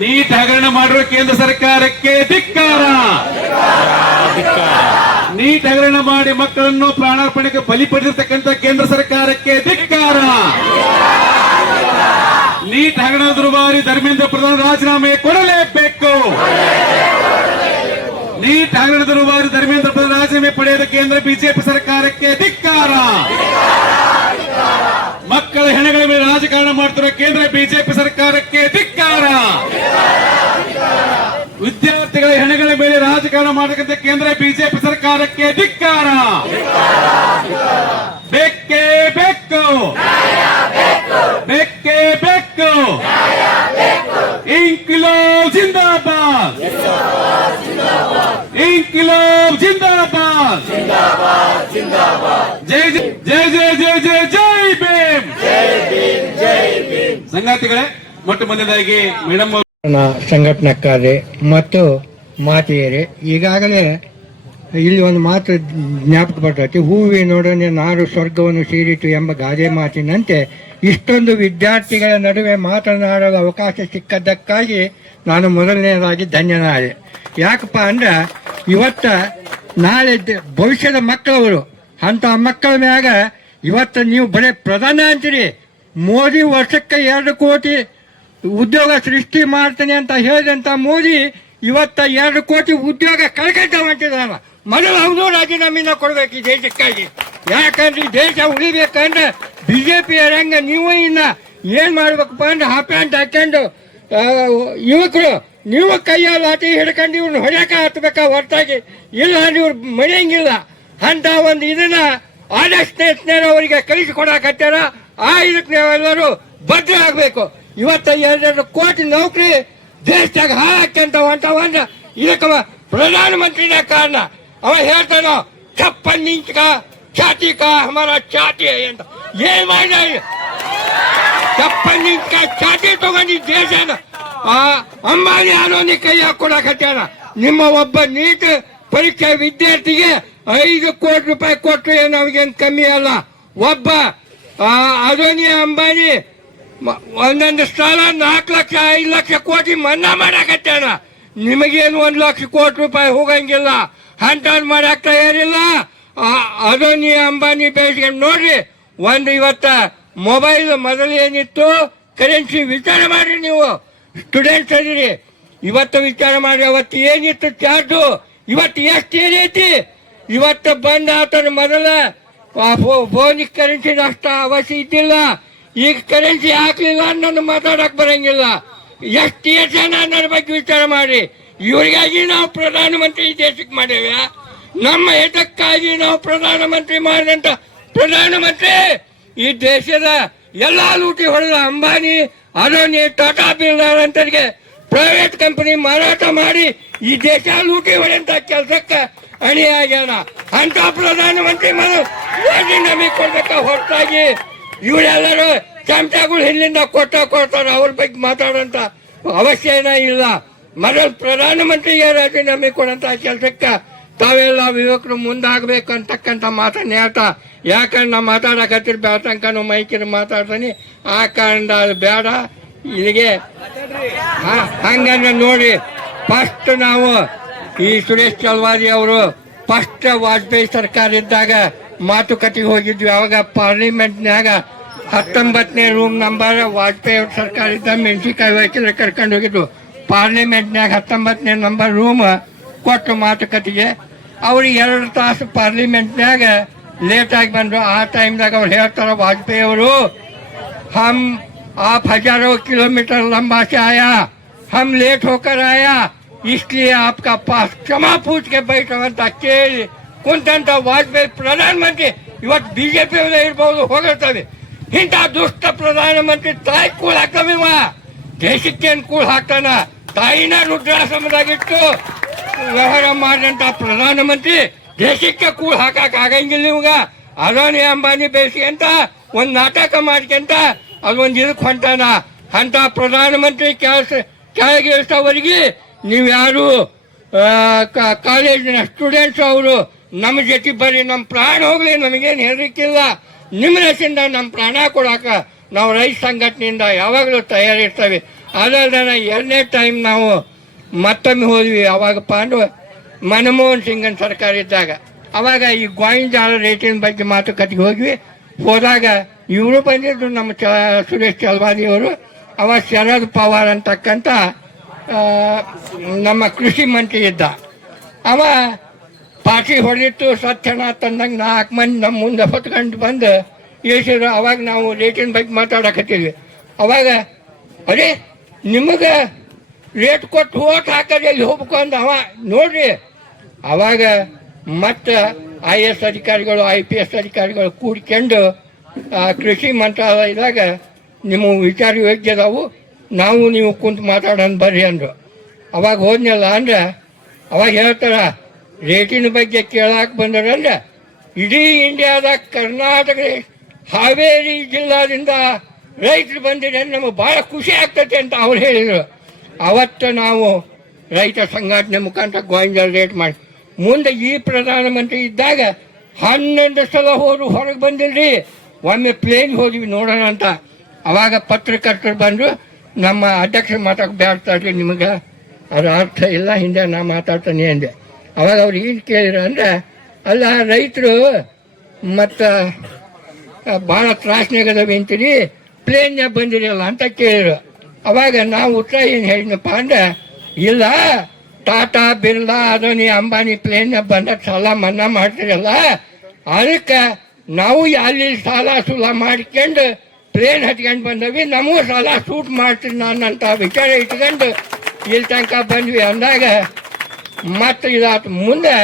Neat ಹಗರಣ ಮಾಡಿರುವ ಕೇಂದ್ರ ಸರ್ಕಾರಕ್ಕೆ ಧಿಕ್ಕಾರ. ನೀಟ್ ಹಗರಣ ಮಾಡಿ ಮಕ್ಕಳನ್ನು ಪ್ರಾಣಾರ್ಪಣೆಗೆ ಬಲಿಪಡಿಸಿರ್ತಕ್ಕಂಥ ಕೇಂದ್ರ ಸರ್ಕಾರಕ್ಕೆ ಧಿಕ್ಕಾರ. ನೀಟ್ ಹಗರಣದ ದುರ್ವಾರಿ ಧರ್ಮೇಂದ್ರ ಪ್ರಧಾನ್ ರಾಜೀನಾಮೆ ಕೊಡಲೇಬೇಕು. ನೀಟ್ ಹಗರಣದ ದುರ್ವಾರಿ ಧರ್ಮೇಂದ್ರ ಪ್ರಧಾನ್ ರಾಜೀನಾಮೆ ಪಡೆಯದ ಕೇಂದ್ರ ಬಿಜೆಪಿ ಸರ್ಕಾರಕ್ಕೆ ಧಿಕ್ಕಾರ. ಮಕ್ಕಳ ಹೆಣಗಳ ಮೇಲೆ ರಾಜಕಾರಣ ಮಾಡುತ್ತಿರುವ ಕೇಂದ್ರ ಬಿಜೆಪಿ ಸರ್ಕಾರಕ್ಕೆ ಧಿಕ್ಕಾರ. ವಿದ್ಯಾರ್ಥಿಗಳ ಹೆಣಗಳ ಮೇಲೆ ರಾಜಕಾರಣ ಮಾಡತಕ್ಕಂಥ ಕೇಂದ್ರ ಬಿಜೆಪಿ ಸರ್ಕಾರಕ್ಕೆ ಧಿಕ್ಕಾರ. ಬೇಕೇ ಬೇಕು, ಬೇಕೇ ಬೇಕು. ಇನ್ಕಿಲಾಬ್ ಜಿಂದಾಬಾದ್, ಇನ್ಕಿಲಾಬ್ ಜಿಂದಾಬಾದ್. ಜೈ ಜೈ ಜೈ ಜೈ ಜೈ ಜೈ ಜೈ ಭೀಮ್. ಸಂಗಾತಿಗಳೇ, ಮೊಟ್ಟ ಮೊದಲನೇದಾಗಿ ಮೇಡಮ್ ಸಂಘಟನಾ ಕಾರ್ಯ ಮತ್ತು ಮಾತೆಯರೇ, ಈಗಾಗಲೇ ಇಲ್ಲಿ ಒಂದು ಮಾತು ಜ್ಞಾಪಕ ಬರ್ತೈತಿ. ಹೂವಿನೊಡನೆ ನಾಡು ಸ್ವರ್ಗವನ್ನು ಸೇರಿತು ಎಂಬ ಗಾದೆ ಮಾತಿನಂತೆ ಇಷ್ಟೊಂದು ವಿದ್ಯಾರ್ಥಿಗಳ ನಡುವೆ ಮಾತನಾಡಲು ಅವಕಾಶ ಸಿಕ್ಕದ್ದಕ್ಕಾಗಿ ನಾನು ಮೊದಲನೇದಾಗಿ ಧನ್ಯನಾದೆ. ಯಾಕಪ್ಪ ಅಂದ್ರೆ ಇವತ್ತ ನಾಳೆ ಭವಿಷ್ಯದ ಮಕ್ಕಳವರು ಅಂತ ಮಕ್ಕಳ ಮ್ಯಾಗ ಇವತ್ತು ನೀವು ಬರೀ ಪ್ರಧಾನ ಅಂತೀರಿ. ಮೋದಿ ವರ್ಷಕ್ಕೆ 2 ಕೋಟಿ ಉದ್ಯೋಗ ಸೃಷ್ಟಿ ಮಾಡ್ತಾನೆ ಅಂತ ಹೇಳಿದಂತ ಮೋದಿ ಇವತ್ತ 2 ಕೋಟಿ ಉದ್ಯೋಗ ಕಳ್ಕೊಂತ ಹೊಂಟಿದಾನ. ಮೊದಲು ಅವನು ರಾಜೀನಾಮೆನ ಕೊಡ್ಬೇಕು ಈ ದೇಶಕ್ಕಾಗಿ. ಯಾಕಂದ್ರೆ ಈ ದೇಶ ಉಳಿಬೇಕಂದ್ರೆ ಬಿಜೆಪಿ ರಂಗ ನೀವು ಇನ್ನ ಏನ್ ಮಾಡ್ಬೇಕಪ್ಪ ಅಂದ್ರೆ ಹಾಫ್ ಪ್ಯಾಂಟ್ ಹಾಕೊಂಡು ಯುವಕರು ನೀವು ಕೈಯಲ್ಲಿ ಲಾಠಿ ಹಿಡ್ಕೊಂಡು ಇವ್ರನ್ನ ಹೊಡ್ಯಾಕ ಹತ್ಬೇಕ ಹೊರತಾಗಿ ಇಲ್ಲ ಇವ್ರು ಮಣಿಯಂಗಿಲ್ಲ ಅಂತ ಒಂದು ಇದನ್ನ ಅವರಿಗೆ ಕಲಿಸಿಕೊಡಕತ್ತಾರ. ಆ ಇದಕ್ಕೆ ನಾವೆಲ್ಲರೂ ಬದ್ಧ ಆಗ್ಬೇಕು. ಇವತ್ತ 2 ಕೋಟಿ ನೌಕರಿ ದೇಶದಾಗ ಹಾಕಂತ ಹೊಂಟವಂದ್ರ ಇದಕ್ಕ ಪ್ರಧಾನಮಂತ್ರಿನ ಕಾರಣ. ಅವ ಹೇಳ್ತಾನೋ छप्पन इंच का छाती का हमारा छाती है ಅಂತ. ಏನ್ ಮಾಡ 56 ಇಂಚ್ ಛಾತಿ ತಗೊಂಡು ದೇಶನ ಅಂಬಾನಿ ಆನೋನಿ ಕೈ ಹಾಕೊಡಕತ್ತಾನ. ನಿಮ್ಮ ಒಬ್ಬ ನೀಟ್ ಪರೀಕ್ಷೆ ವಿದ್ಯಾರ್ಥಿಗೆ 5 ಕೋಟಿ ರೂಪಾಯಿ ಕೊಟ್ಟರೆ ನಮಗೇನು ಕಮ್ಮಿ ಅಲ್ಲ. ಒಬ್ಬ ಅದಾನಿ ಅಂಬಾನಿ ಒಂದೊಂದು ಸ್ಥಳ 4 ಲಕ್ಷ 5 ಲಕ್ಷ ಕೋಟಿ ಮನ್ನಾ ಮಾಡಕತ್ತಾನ. ನಿಮಗೇನು 1 ಲಕ್ಷ ಕೋಟಿ ರೂಪಾಯಿ ಹೋಗಂಗಿಲ್ಲ. ಅಂತ ಮಾಡಕ್ ತಯಾರಿಲ್ಲ. ಅದಾನಿ ಅಂಬಾನಿ ಬೆಳೆಸ್ಕೊಂಡು ನೋಡ್ರಿ. ಒಂದು ಇವತ್ತ ಮೊಬೈಲ್ ಮೊದಲು ಏನಿತ್ತು ಕರೆನ್ಸಿ ವಿಚಾರ ಮಾಡ್ರಿ. ನೀವು ಸ್ಟೂಡೆಂಟ್ಸ್ ಅದಿರಿ, ಇವತ್ತು ವಿಚಾರ ಮಾಡ್ರಿ. ಅವತ್ತು ಏನಿತ್ತು ಚಾರ್ಜು, ಇವತ್ತು ಎಷ್ಟು ಏನೈತಿ. ಇವತ್ತು ಬಂದ್ ಆತನ ಮೊದಲ ಫೋನಿಗೆ ಕರೆನ್ಸಿ ಅಷ್ಟು ಅವಶ್ಯ ಇದ್ದಿಲ್ಲ. ಈಗ ಕರೆನ್ಸಿ ಹಾಕ್ಲಿಲ್ಲ ನನ್ನ ಮಾತಾಡಕ್ ಬರಂಗಿಲ್ಲ. ಎಷ್ಟು ಜನ ನನ್ನ ಬಗ್ಗೆ ವಿಚಾರ ಮಾಡ್ರಿ. ಇವರಿಗಾಗಿ ನಾವು ಪ್ರಧಾನಮಂತ್ರಿ ಈ ದೇಶಕ್ಕೆ ಮಾಡೇವ. ನಮ್ಮ ಹಿತಕ್ಕಾಗಿ ನಾವು ಪ್ರಧಾನಮಂತ್ರಿ ಮಾಡಿದಂತ ಪ್ರಧಾನಮಂತ್ರಿ ಈ ದೇಶದ ಎಲ್ಲಾ ಲೂಟಿ ಹೊಡೆದ ಅಂಬಾನಿ ಅದಾನಿ ಟಾಟಾ ಬಿರ್ಲಾ ಅಂತರಿಗೆ ಪ್ರೈವೇಟ್ ಕಂಪನಿ ಮಾರಾಟ ಮಾಡಿ ಈ ದೇಶ ಲೂಟಿ ಹೊಡೆಯಂತ ಕೆಲಸಕ್ಕೆ ಅಣಿ ಆಗ್ಯಾನ. ಅಂತ ಪ್ರಧಾನಮಂತ್ರಿ ರಾಜೀನಾಮೆ ಕೊಡ್ಬೇಕ ಹೊರತಾಗಿ ಇವರೆಲ್ಲರೂ ಚಮಚಗಳು ಇಲ್ಲಿಂದ ಕೊಡ್ತಾರ. ಅವ್ರ ಬಗ್ಗೆ ಮಾತಾಡೋಂತ ಅವಶ್ಯ ಏನ ಇಲ್ಲ. ಮೊದಲು ಪ್ರಧಾನಮಂತ್ರಿಗೆ ರಾಜೀನಾಮೆ ಕೊಡಂತ ಕೆಲಸಕ್ಕೆ ತಾವೆಲ್ಲ ಯುವಕರು ಮುಂದಾಗಬೇಕು ಅಂತಕ್ಕಂಥ ಮಾತನ್ನ ಹೇಳ್ತಾ, ಯಾಕಂದ್ರೆ ನಾ ಮಾತಾಡಕತ್ತಿರ್ ಬೇತಂಕನು ಮೈಕಿನ ಮಾತಾಡ್ತಾನೆ. ಆ ಕಾರಣದ ಅದು ಬೇಡ. ಇಲ್ಲಿಗೆ ಹಂಗಂದ್ರೆ ನೋಡಿ, ಫಸ್ಟ್ ನಾವು ಈ ಸುರೇಶ್ ಚಲ್ವಾದಿ ಅವರು ಫಸ್ಟ್ ವಾಜಪೇಯಿ ಸರ್ಕಾರ ಇದ್ದಾಗ ಮಾತುಕತೆಗೆ ಹೋಗಿದ್ವಿ. ಅವಾಗ ಪಾರ್ಲಿಮೆಂಟ್ನ್ಯಾಗ 19ನೇ ರೂಮ್ ನಂಬರ್ ವಾಜಪೇಯಿ ಅವ್ರ ಸರ್ಕಾರ ಇದ್ದ ಮೆಣಸಿನಕಾಯಿ ವಕೀಲರು ಕರ್ಕೊಂಡು ಹೋಗಿದ್ರು. ಪಾರ್ಲಿಮೆಂಟ್ನ್ಯಾಗ 19ನೇ ನಂಬರ್ ರೂಮ್ ಕೊಟ್ಟು ಮಾತುಕತೆಗೆ ಅವ್ರಿಗೆ 2 ತಾಸು ಪಾರ್ಲಿಮೆಂಟ್ನ್ಯಾಗ ಲೇಟ್ ಆಗಿ ಬಂದ್ರು. ಆ ಟೈಮ್ದಾಗ ಅವ್ರು ಹೇಳ್ತಾರ, ವಾಜಪೇಯಿ ಅವರು हम आप हजारों किलोमीटर लंबा से आया, हम लेट होकर आया, इसलिए आपका पास क्षमा पूछ के बैठವಂತ ಕೇಳಿ ಕುಂತಂತ ವಾಜಪೇಯಿ ಪ್ರಧಾನಮಂತ್ರಿ ಇವತ್ತು ಬಿಜೆಪಿ ಇರ್ಬೋದು ಹೋಗಿರ್ತವೆ. ಇಂಥ ದುಷ್ಟ ಪ್ರಧಾನಮಂತ್ರಿ ತಾಯಿ ಕೂಳ್ ಹಾಕ್ತವಿವ, ದೇಶಕ್ಕೇನು ಕೂಳ್ ಹಾಕ್ತಾನ. ತಾಯಿನ ರುದ್ರಾಶ್ರಮದಾಗಿಟ್ಟು ವ್ಯವಹಾರ ಮಾಡಿದಂತ ಪ್ರಧಾನಮಂತ್ರಿ ದೇಶಕ್ಕೆ ಕೂಳ್ ಹಾಕಕ್ ಆಗಂಗಿಲ್ಲ. ಇವಾಗ ಅದಾನಿ ಅಂಬಾನಿ ಬೇಸಿ ಅಂತ ಒಂದ್ ನಾಟಕ ಮಾಡ್ಕೊಂತ ಅದೊಂದು ಇದಕ್ಕೆ ಹೊಂಟಾನ. ಅಂತ ಪ್ರಧಾನಮಂತ್ರಿ ಕೆಳಗಿಳಿಸೋವರೆಗೆ ನೀವ್ಯಾರು ಕಾಲೇಜಿನ ಸ್ಟೂಡೆಂಟ್ಸ್ ಅವರು ನಮ್ಮ ಜೊತೆ ಬರ್ರಿ, ನಮ್ಮ ಪ್ರಾಣ ಹೋಗ್ಲಿ, ನಮಗೇನು ಹೆದರಿಕಿಲ್ಲ. ನಿಮ್ಮ ನಸಿಂದ ನಮ್ಮ ಪ್ರಾಣ ಕೊಡಾಕ ನಾವು ರೈತ ಸಂಘಟನೆಯಿಂದ ಯಾವಾಗಲೂ ತಯಾರಿರ್ತೇವೆ. ಅದಲ್ದ ಎರಡನೇ ಟೈಮ್ ನಾವು ಮತ್ತೊಮ್ಮೆ ಹೋದ್ವಿ. ಅವಾಗ ಮನಮೋಹನ್ ಸಿಂಗನ್ ಸರ್ಕಾರ ಇದ್ದಾಗ ಅವಾಗ ಈ ಗೋವಿಂಜಾಳ ರೇಟಿನ ಬಗ್ಗೆ ಮಾತುಕತೆಗೆ ಹೋದಾಗ ಇವರು ಬಂದಿದ್ರು, ನಮ್ಮ ಸುರೇಶ್ ಚಲವಾದಿಯವರು. ಅವಾಗ ಶರದ್ ಪವಾರ್ ಅಂತಕ್ಕಂಥ ನಮ್ಮ ಕೃಷಿ ಮಂತ್ರಿ ಇದ್ದ. ಅವ ಪಾರ್ಟಿ ಹೊಡೆದಿತ್ತು ಸತ್ಯನ ತಂದಂಗೆ 4 ಮಂದಿ ನಮ್ಮ ಮುಂದೆ ಹೊತ್ಕೊಂಡು ಬಂದು ಇಳಿಸಿದ್ರು. ಅವಾಗ ನಾವು ರೇಟಿನ ಬಗ್ಗೆ ಮಾತಾಡಕತ್ತಿದ್ವಿ. ಅವಾಗ ಅರೇ ನಿಮಗೆ ರೇಟ್ ಕೊಟ್ಟು ಓಟ್ ಹಾಕೋದು ಎಲ್ಲಿ ಹೋಗ್ಬೇಕು ಅಂದ ಅವ. ನೋಡ್ರಿ, ಅವಾಗ ಮತ್ತು IAS ಅಧಿಕಾರಿಗಳು IPS ಅಧಿಕಾರಿಗಳು ಕೂಡ್ಕೊಂಡು ಕೃಷಿ ಮಂತ್ರಾಲಯದಾಗ ನಿಮ್ಮ ವಿಚಾರ ಯೋಗ್ಯ ಅದಾವು, ನಾವು ನೀವು ಕುಂತು ಮಾತಾಡೋಣ ಬರ್ರಿ ಅಂದರು. ಅವಾಗ ಹೋದ್ನಲ್ಲ ಅಂದ್ರೆ ಅವಾಗ ಹೇಳ್ತಾರ ರೇಟಿನ ಬಗ್ಗೆ ಕೇಳಕ್ಕೆ ಬಂದ್ರಂದ್ರೆ ಇಡೀ ಇಂಡಿಯಾದಾಗ ಕರ್ನಾಟಕ ಹಾವೇರಿ ಜಿಲ್ಲಾದಿಂದ ರೈತರು ಬಂದಿದೆ ನಮಗೆ ಭಾಳ ಖುಷಿ ಆಗ್ತೈತೆ ಅಂತ ಅವ್ರು ಹೇಳಿದರು. ಅವತ್ತು ನಾವು ರೈತ ಸಂಘಟನೆ ಮುಖಾಂತರ ಗೋವಿಂಜಾಳ ರೇಟ್ ಮಾಡಿ ಮುಂದೆ ಈ ಪ್ರಧಾನಮಂತ್ರಿ ಇದ್ದಾಗ 11 ಸಲ ಹೊರಗೆ ಬಂದಿಲ್ರಿ. ಒಮ್ಮೆ ಪ್ಲೇನ್ ಹೋದ್ವಿ ನೋಡೋಣ ಅಂತ. ಅವಾಗ ಪತ್ರಕರ್ತರು ಬಂದರು, ನಮ್ಮ ಅಧ್ಯಕ್ಷರು ಮಾತಾಡ್ಬೇಡ್ತಾಡ್ರಿ, ನಿಮಗೆ ಅದು ಅರ್ಥ ಇಲ್ಲ, ಹಿಂದೆ ನಾ ಮಾತಾಡ್ತಾನೆ ಅಂದೆ. ಅವಾಗ ಅವ್ರು ಏನು ಕೇಳಿದ್ರು ಅಂದ್ರೆ, ಅಲ್ಲ ರೈತರು ಮತ್ತು ಭಾಳ ತ್ರಾಸನಾಗದವೆ ಅಂತೀರಿ, ಪ್ಲೇನ್ಯಾಗ ಬಂದಿರಲ್ಲ ಅಂತ ಕೇಳಿದ್ರು. ಅವಾಗ ನಾವು ಉತ್ತರ ಏನು ಹೇಳಿದ್ನಪ್ಪ ಅಂದ್ರೆ, ಇಲ್ಲ ಟಾಟಾ ಬಿರ್ಲಾ ಅದಾನಿ ಅಂಬಾನಿ ಪ್ಲೇನ್ಯಾಗ ಬಂದಾಗ ಸಾಲ ಮನ್ನಾ ಮಾಡ್ತಿರಲ್ಲ, ಅದಕ್ಕೆ ನಾವು ಅಲ್ಲಿ ಸಾಲ ಸೂಲ ಮಾಡ್ಕೊಂಡು ಪ್ಲೇನ್ ಹತ್ಕೊಂಡು ಬಂದವಿ, ನಮಗೂ ಸಾಲ ಸೂಟ್ ಮಾಡ್ತೀನಿ ನಾನು ಅಂತ ವಿಚಾರ ಇಟ್ಕೊಂಡು ಇಲ್ಲಿ ತನಕ ಬಂದ್ವಿ ಅಂದಾಗ ಮತ್ತೆ ಇದಾತು. ಮುಂದೆ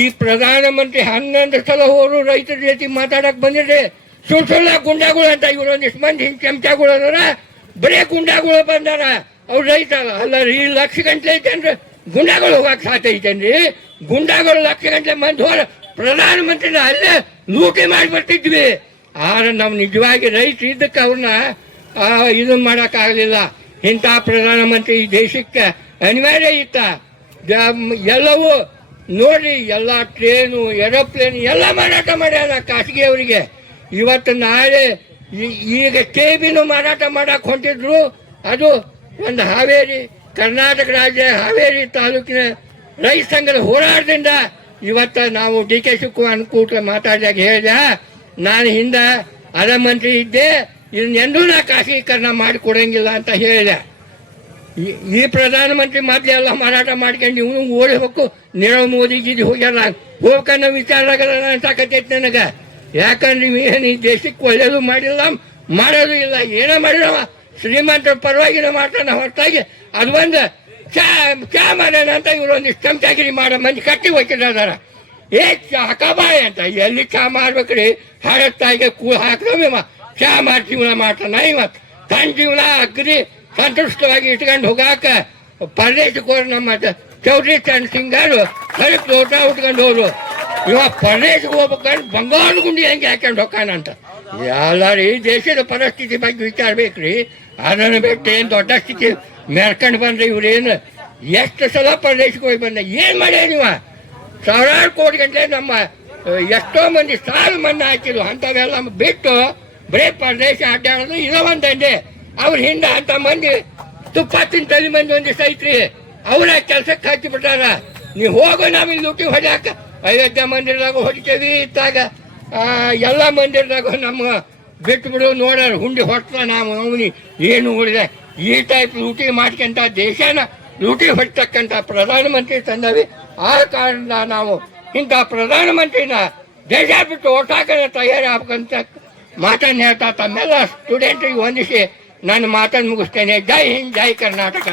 ಈ ಪ್ರಧಾನಮಂತ್ರಿ 11 ಸಲ ರೈತರ ಜೊತೆ ಮಾತಾಡಕ್ಕೆ ಬಂದಿದ್ರಿ. ಸುಳ್ಳ ಗುಂಡಾಗಳು ಅಂತ ಇವರೊಂದಿಷ್ಟು ಮಂದಿ ಹಿಂಗೆ ಚಮಚಾಗಳು ಅದಾರ, ಬರೇ ಗುಂಡಾಗಳು ಬಂದಾರ. ಅವ್ರು ರೈತ ಅಲ್ಲ ರೀ, ಲಕ್ಷ ಗಂಟೆ ಐತೇನ್ರಿ ಗುಂಡಾಗಳು ಹೋಗಕ್ಕೆ ಸಾಕೈತೇನ್ರಿ? ಗುಂಡಾಗಳು ಲಕ್ಷ ಗಂಟೆ ಮಂದಿ ಹೋರ ಪ್ರಧಾನಮಂತ್ರಿನ ಅಲ್ಲೇ ಲೂಟಿ ಮಾಡಿಬಿಡ್ತಿದ್ವಿ. ಆದ್ರೆ ನಾವು ನಿಜವಾಗಿ ರೈತರು ಇದ್ದಕ್ಕೆ ಅವ್ರನ್ನ ಇದನ್ನು ಮಾಡೋಕ್ಕಾಗಲಿಲ್ಲ. ಇಂಥ ಪ್ರಧಾನಮಂತ್ರಿ ಈ ದೇಶಕ್ಕೆ ಅನಿವಾರ್ಯ ಇತ್ತ. ಎಲ್ಲವೂ ನೋಡಿ, ಎಲ್ಲ ಟ್ರೇನು ಏರೋಪ್ಲೇನ್ ಎಲ್ಲ ಮಾರಾಟ ಮಾಡ್ಯಾರ ಖಾಸಗಿಯವರಿಗೆ. ಇವತ್ತು ನಾಳೆ ಈಗ ಕೆಬಿನೂ ಮಾರಾಟ ಮಾಡಕ್ಕೆ ಹೊಂಟಿದ್ರು. ಅದು ಒಂದು ಹಾವೇರಿ ಕರ್ನಾಟಕ ರಾಜ್ಯ ಹಾವೇರಿ ತಾಲೂಕಿನ ರೈತ ಸಂಘದ ಹೋರಾಟದಿಂದ ಇವತ್ತು ನಾವು DK ಶಿವಕುಮಾರ್ ಕೂಟ್ಲ ಮಾತಾಡಿದಾಗ ಹೇಳಿದೆ, ನಾನು ಹಿಂದೆ ಅದ ಮಂತ್ರಿ ಇದ್ದೆ, ಇದನ್ನೆಂದೂ ನಾ ಖಾಸಗೀಕರಣ ಮಾಡಿಕೊಡಂಗಿಲ್ಲ ಅಂತ ಹೇಳಿದೆ. ಈ ಪ್ರಧಾನಮಂತ್ರಿ ಮೊದಲೆಲ್ಲ ಮಾರಾಟ ಮಾಡ್ಕೊಂಡು ಇವನು ಓಡಬೇಕು. ನೀರವ್ ಮೋದಿ ಗೀದಿ ಹೋಗ್ಯಾರ, ಹೋಗ್ಕನ್ನೋ ವಿಚಾರದಾಗ ಅನ್ಸಾಕತ್ತೈತಿ ನನಗೆ. ಯಾಕಂದ್ರೆ ಏನು ಈ ದೇಶಕ್ಕೆ ಒಳ್ಳೇದು ಮಾಡಿಲ್ಲ, ಮಾಡೋದು ಇಲ್ಲ. ಏನೋ ಮಾಡಿರವ ಶ್ರೀಮಂತರ ಪರವಾಗಿನ ಮಾಡ್ತಾನೆ ಹೊರತಾಗಿ ಅದು ಒಂದು ಚಾ ಮಾಡೋಣ ಅಂತ ಇವರು ಒಂದಿಷ್ಟು ಚಮಚಾಗಿರಿ ಮಾಡೋ ಮಂದಿ ಕಟ್ಟಿ ಹೋಗಿದಾರ. ಹಾಕಬಾಯ್ ಅಂತ ಎಲ್ಲಿ ಚಾ ಮಾಡ್ಬೇಕ್ರಿ, ಹಾಳತ್ತಾಯಿಗೆ ಕೂಳು ಹಾಕ್ದವ ಚಾ ಮಾಡಿ ಜೀವನ ಮಾಡ್ತಾನ. ಇವತ್ತು ತನ್ನ ಜೀವನ ಅಗ್ರಿ ಸಂತುಷ್ಟವಾಗಿ ಇಟ್ಕೊಂಡು ಹೋಗಾಕ ಪರದೇಶಕ್ಕೆ ಹೋದ್ರು. ನಮ್ಮ ಚೌಧರಿ ಚಂದ್ ಸಿಂಗಾರು ಸರಿಕ್ ಲೋಟ ಉಟ್ಕೊಂಡು ಹೋದ್ರು. ಇವಾಗ ಪರದೇಶಕ್ಕೆ ಹೋಗ್ಬೇಕಂದ್ರೆ ಬಂಗಾರ ಗುಂಡಿ ಹೆಂಗೆ ಹಾಕೊಂಡು ಹೋಗ್ಕಾನಂತ. ಎಲ್ಲರೂ ಈ ದೇಶದ ಪರಿಸ್ಥಿತಿ ಬಗ್ಗೆ ವಿಚಾರಬೇಕ್ರಿ. ಅದನ್ನು ಬಿಟ್ಟು ಏನು ದೊಡ್ಡ ಸ್ಥಿತಿ ಮೆರ್ಕೊಂಡು ಬಂದ್ರೆ ಇವ್ರೇನು ಎಷ್ಟು ಸಲ ಪರದೇಶಕ್ಕೆ ಹೋಗಿ ಬಂದ ಏನು ಮಾಡ್ಯಾರ ನೀವು? ಸಾವಿರಾರು ಕೋಟಿ ಗಂಟೆ ನಮ್ಮ ಎಷ್ಟೋ ಮಂದಿ ಸಾಲ ಮನ್ನಾ ಹಾಕಿದ್ರು. ಅಂಥವೆಲ್ಲ ಬಿಟ್ಟು ಬರೀ ಪರದೇಶ ಅಡ್ಡಾಡೋದು ಇರೋ ಒಂದಂಡೆ. ಅವ್ರ ಹಿಂದೆ ಅಂಥ ಮಂದಿ ತುಪ್ಪ ತಿಂತಲ್ಲಿ ಮಂದಿ ಒಂದಿಷ್ಟು ಐತ್ರಿ, ಅವ್ರ ಕೆಲಸಕ್ಕೆ ಹಚ್ಚಿಬಿಟ್ಟಾರ. ನೀವು ಹೋಗೋ ನಾವಿಲ್ಲಿ ಲೂಟಿ ಹೊಡ್ಯಾಕ ಅಯೋಧ್ಯ ಮಂದಿರದಾಗ ಹೊಡಿತೇವಿ. ಇತ್ತಾಗ ಎಲ್ಲ ಮಂದಿರದಾಗ ನಮ್ಮ ಬಿಟ್ಟು ಬಿಡು ನೋಡೋರು ಹುಂಡಿ ಹೊಡ್ತ ನಾವು ಅವನಿ ಏನು ಉಳಿದೆ. ಈ ಟೈಪ್ ಲೂಟಿ ಮಾಡ್ಕೊಂತ ದೇಶನ ಲೂಟಿ ಹೊಡ್ತಕ್ಕಂಥ ಪ್ರಧಾನಮಂತ್ರಿ ತಂದವಿ. ಆ ಕಾರಣದಿಂದ ನಾವು ಇಂಥ ಪ್ರಧಾನಮಂತ್ರಿನ ದೇಶ ಬಿಟ್ಟು ಓಟ್ ಹಾಕೋಣ ತಯಾರಿ ಆಗ್ಬೇಕಂತ ಮಾತನ್ನು ಹೇಳ್ತಾ ತಮ್ಮೆಲ್ಲ ಸ್ಟೂಡೆಂಟ್ರಿಗೆ ವಂದಿಸಿ ನಾನು ಮಾತನ್ನು ಮುಗಿಸ್ತೇನೆ. ಜೈ ಹಿಂದ್, ಜೈ ಕರ್ನಾಟಕ.